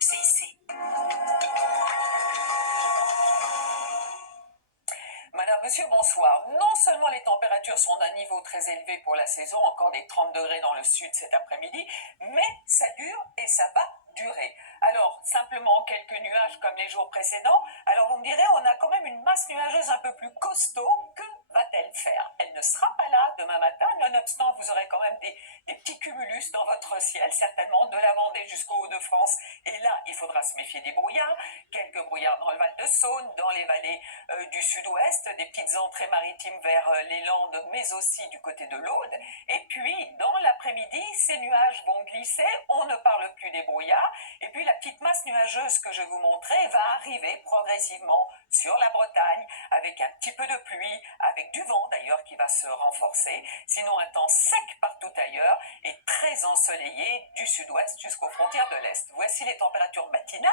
CIC. Madame, monsieur, bonsoir. Non seulement les températures sont d'un niveau très élevé pour la saison, encore des 30 degrés dans le sud cet après-midi, mais ça dure et ça va durer. Alors, simplement quelques nuages comme les jours précédents. Alors, vous me direz, on a quand même une masse nuageuse un peu plus costaud. Que va-t-elle faire? Elle ne sera pas là demain matin, nonobstant, vous aurez quand même des petits cumulus dans votre ciel, certainement de la Vendée jusqu'au Hauts-de-France. Et là, il faudra se méfier des brouillards. Quelques brouillards dans le Val-de-Saône, dans les vallées du sud-ouest, des petites entrées maritimes vers les Landes, mais aussi du côté de l'Aude. Et puis, dans l'après-midi, ces nuages vont glisser, on ne parle plus des brouillards, et puis la petite masse nuageuse que je vous montrais va arriver progressivement sur la Bretagne, avec un petit peu de pluie, avec du vent d'ailleurs qui va se renforcer, sinon un temps sec partout ailleurs, et très ensoleillé du sud-ouest jusqu'aux frontières de l'Est. Voici les températures matinales.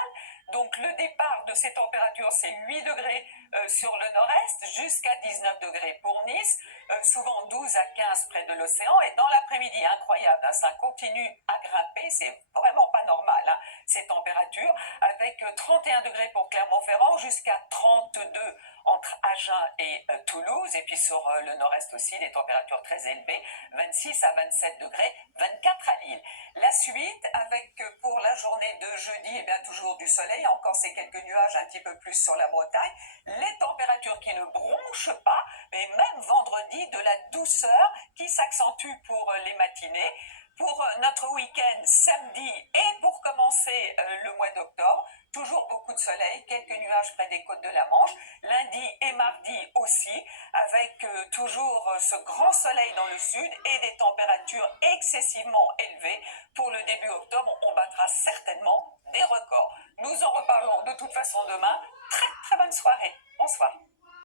Donc le départ de ces températures, c'est 8 degrés sur le nord-est, jusqu'à 19 degrés pour Nice, souvent 12 à 15 près de l'océan, et dans l'après-midi, incroyable, hein, ça continue à grimper, c'est vraiment pas normal, hein, ces températures, avec 31 degrés pour Clermont-Ferrand, jusqu'à 32 entre Agen et Toulouse, et puis sur le nord-est aussi, des températures très élevées, 26 à 27 degrés, 24 à Lille. La suite, avec pour la journée de jeudi, eh bien, toujours du soleil, encore ces quelques nuages un petit peu plus sur la Bretagne, les températures qui ne bronchent pas, mais même vendredi, de la douceur qui s'accentue pour les matinées. Pour notre week-end samedi et pour commencer le mois d'octobre, toujours beaucoup de soleil, quelques nuages près des côtes de la Manche, lundi et mardi aussi, avec toujours ce grand soleil dans le sud et des températures excessivement élevées. Pour le début octobre, on battra certainement des records. Nous en reparlons de toute façon demain. Très très bonne soirée. Bonsoir.